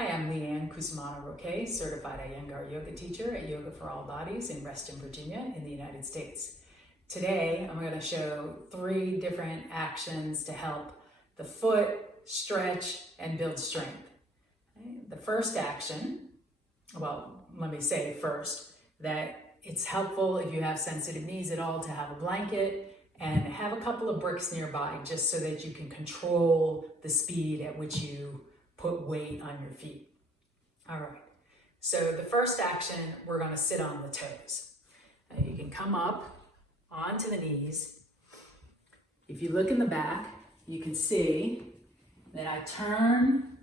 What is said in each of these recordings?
Hi, I'm Leanne Cusimano-Roque, certified Iyengar yoga teacher at Yoga for All Bodies in Reston, Virginia in the United States. Today, I'm going to show 3 different actions to help the foot stretch and build strength. The first action, well, let me say first that it's helpful if you have sensitive knees at all to have a blanket and have a couple of bricks nearby just so that you can control the speed at which you put weight on your feet. All right, so the first action, we're going to sit on the toes. Now you can come up onto the knees. If you look in the back, you can see that I turn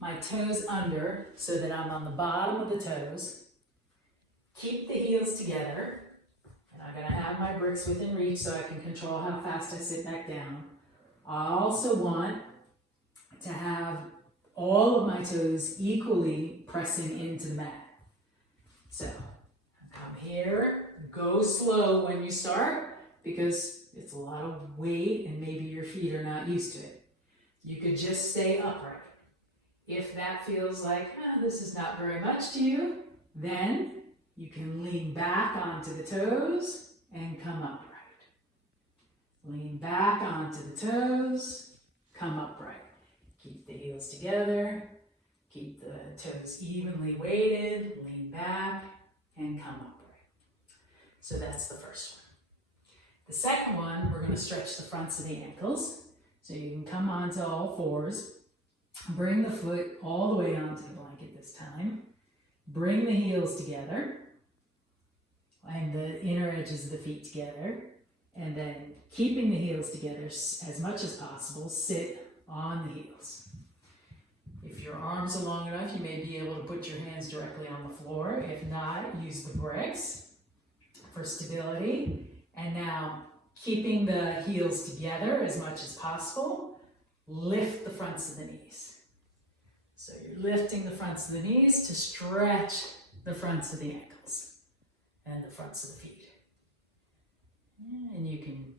my toes under so that I'm on the bottom of the toes. Keep the heels together, and I'm going to have my bricks within reach so I can control how fast I sit back down. I also want to have all of my toes equally pressing into the mat. So come here, go slow when you start because it's a lot of weight and maybe your feet are not used to it. You could just stay upright. If that feels like, this is not very much to you, then you can lean back onto the toes and come upright. Lean back onto the toes, come upright. Keep the heels together, keep the toes evenly weighted, lean back, and come upright. So that's the first one. The second one, we're going to stretch the fronts of the ankles. So you can come onto all fours, bring the foot all the way onto the blanket this time, bring the heels together, and the inner edges of the feet together, and then keeping the heels together as much as possible, sit on the heels. If your arms are long enough, you may be able to put your hands directly on the floor. If not, use the bricks for stability. And now, keeping the heels together as much as possible, lift the fronts of the knees. So you're lifting the fronts of the knees to stretch the fronts of the ankles and the fronts of the feet. And you can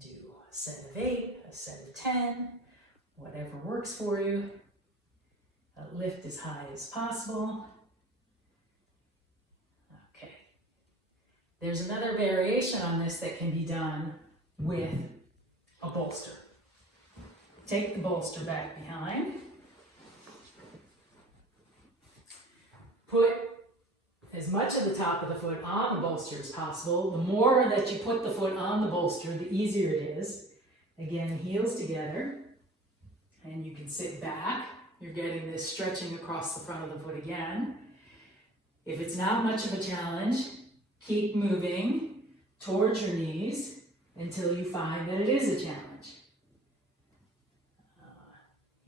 do a set of 8, a set of 10, whatever works for you. Lift as high as possible. Okay. There's another variation on this that can be done with a bolster. Take the bolster back behind. Put as much of the top of the foot on the bolster as possible. The more that you put the foot on the bolster, the easier it is. Again, heels together. And you can sit back. You're getting this stretching across the front of the foot again. If it's not much of a challenge, keep moving towards your knees until you find that it is a challenge.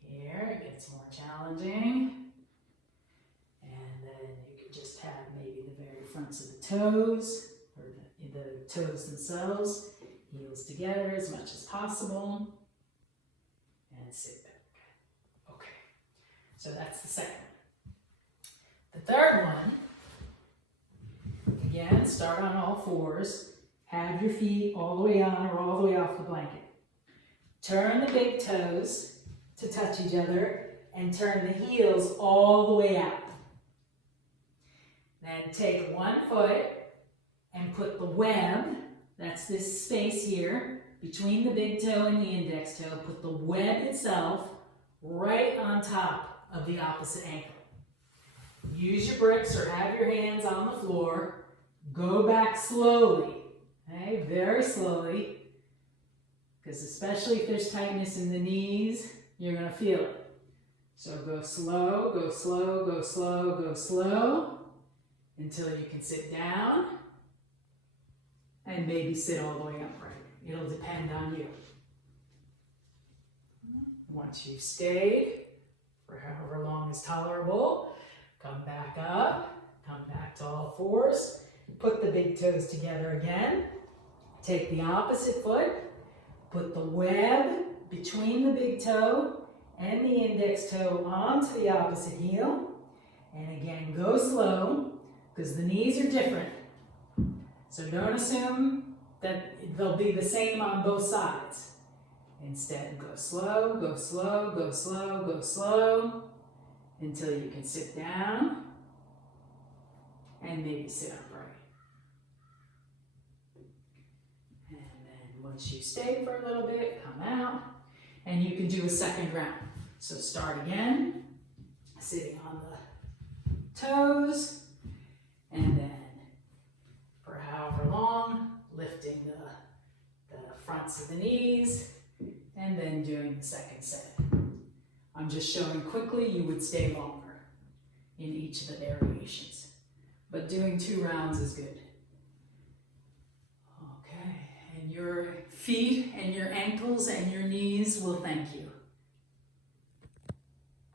Here, it gets more challenging. And then you can just have maybe the very fronts of the toes, or the toes themselves, heels together as much as possible. And sit back. Okay, so that's the second one. The third one, again, start on all fours. Have your feet all the way on or all the way off the blanket. Turn the big toes to touch each other and turn the heels all the way out. Then take one foot and put the web, that's this space here, between the big toe and the index toe, put the web itself right on top of the opposite ankle. Use your bricks or have your hands on the floor. Go back slowly, okay? Very slowly, because especially if there's tightness in the knees, you're going to feel it. So go slow, go slow, go slow, go slow, until you can sit down and maybe sit all the way upright. It'll depend on you. Once you've stayed for however long is tolerable, come back up, come back to all fours, put the big toes together again, take the opposite foot, put the web between the big toe and the index toe onto the opposite heel, and again, go slow, because the knees are different. So don't assume that they'll be the same on both sides. Instead, go slow, go slow, go slow, go slow, until you can sit down and maybe sit upright. And then once you stay for a little bit, come out, and you can do a second round. So start again, sitting on the toes, and then for however long, lifting the fronts of the knees, and then doing the second set. I'm just showing quickly, you would stay longer in each of the variations. But doing 2 rounds is good. Okay, and your feet and your ankles and your knees will thank you.